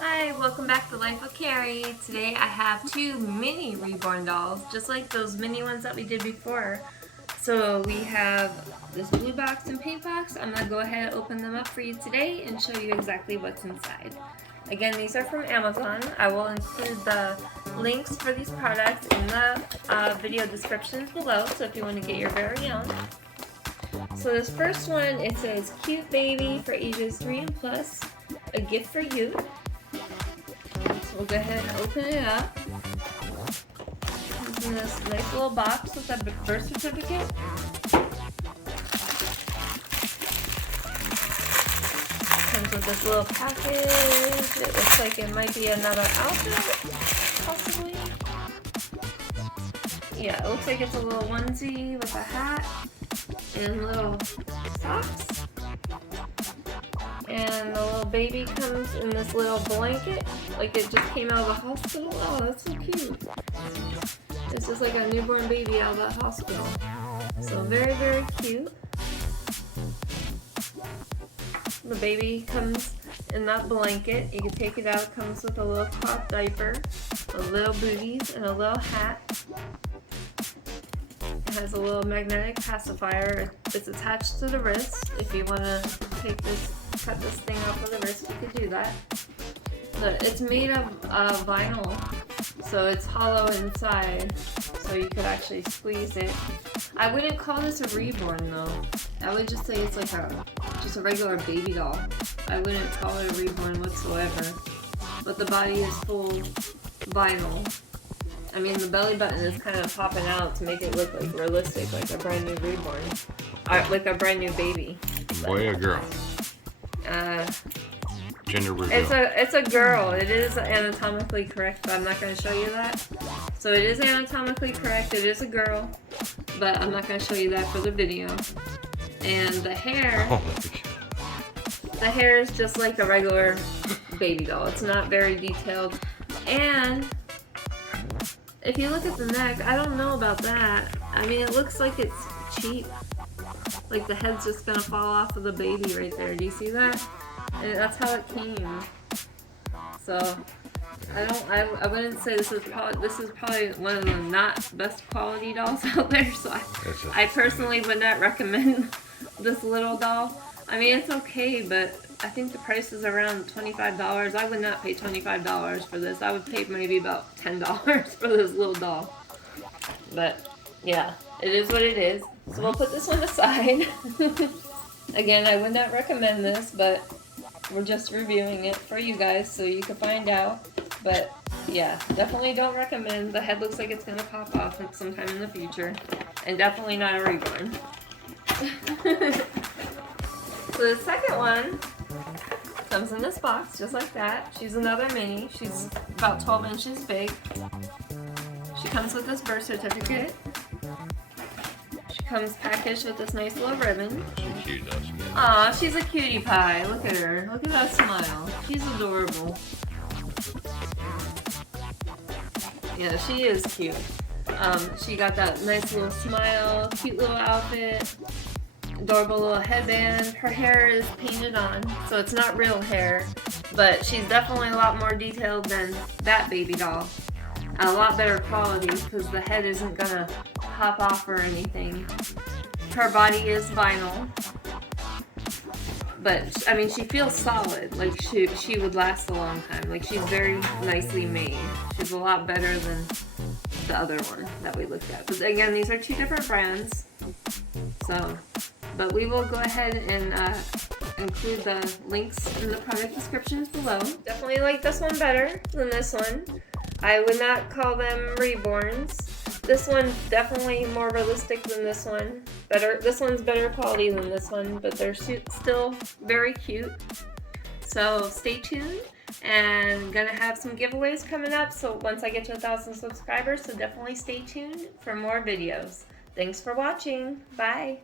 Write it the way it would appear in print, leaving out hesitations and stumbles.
Hi, welcome back to Life with Carrie. Today I have two mini Reborn dolls, just like those mini ones that we did before. So we have this blue box and pink box. I'm going to go ahead and open them up for you today and show you exactly what's inside. Again, these are from Amazon. I will include the links for these products in the video descriptions below, so if you want to get your very own. So this first one, it says cute baby for ages 3 and plus, a gift for you. So we'll go ahead and open it up. It's in this nice little box with a birth certificate. Comes with this little package. It looks like it might be another outfit, possibly. Yeah, it looks like it's a little onesie with a hat and little socks. And the little baby comes in this little blanket, like it just came out of the hospital. Oh, that's so cute. It's just like a newborn baby out of the hospital. So very, very cute. The baby comes in that blanket. You can take it out. It comes with a little cloth diaper, a little booties, and a little hat. It has a little magnetic pacifier. It's attached to the wrist. If you want to cut this thing off of the wrist, you could do that. But it's made of vinyl, so it's hollow inside, so you could actually squeeze it. I wouldn't call this a Reborn though. I would just say it's like just a regular baby doll. I wouldn't call it a Reborn whatsoever. But the body is full vinyl. I mean, the belly button is kind of popping out to make it look like realistic, like a brand new Reborn, like a brand new baby. Boy or girl? Gender reveal. It's a girl. It is anatomically correct, but I'm not going to show you that. So it is anatomically correct. It is a girl, but I'm not going to show you that for the video. And the hair, the hair is just like a regular baby doll. It's not very detailed. And if you look at the neck, I don't know about that. I mean, it looks like it's cheap. Like the head's just gonna fall off of the baby right there. Do you see that? And that's how it came. So I wouldn't say this is probably one of the not best quality dolls out there. So I personally would not recommend this little doll. I mean, it's okay, but I think the price is around $25. I would not pay $25 for this. I would pay maybe about $10 for this little doll. But yeah, it is what it is. So we'll put this one aside. Again, I would not recommend this, but we're just reviewing it for you guys so you can find out. But yeah, definitely don't recommend. The head looks like it's going to pop off sometime in the future. And definitely not a Reborn. So the second one comes in this box just like that. She's another mini. She's about 12 inches big. She comes with this birth certificate. She comes packaged with this nice little ribbon. She's cute, though. Aw, she's a cutie pie. Look at her. Look at that smile. She's adorable. Yeah, she is cute. She got that nice little smile, cute little outfit, adorable little headband. Her hair is painted on, so it's not real hair, but she's definitely a lot more detailed than that baby doll. A lot better quality because the head isn't gonna pop off or anything. Her body is vinyl, but I mean, she feels solid. Like she would last a long time. Like she's very nicely made. She's a lot better than the other one that we looked at. But again, these are two different brands. So, but we will go ahead and include the links in the product descriptions below. Definitely like this one better than this one. I would not call them Reborns. This one definitely more realistic than this one. Better. This one's better quality than this one, but they're still very cute. So stay tuned, and gonna have some giveaways coming up. So once I get to 1,000 subscribers, so definitely stay tuned for more videos. Thanks for watching. Bye.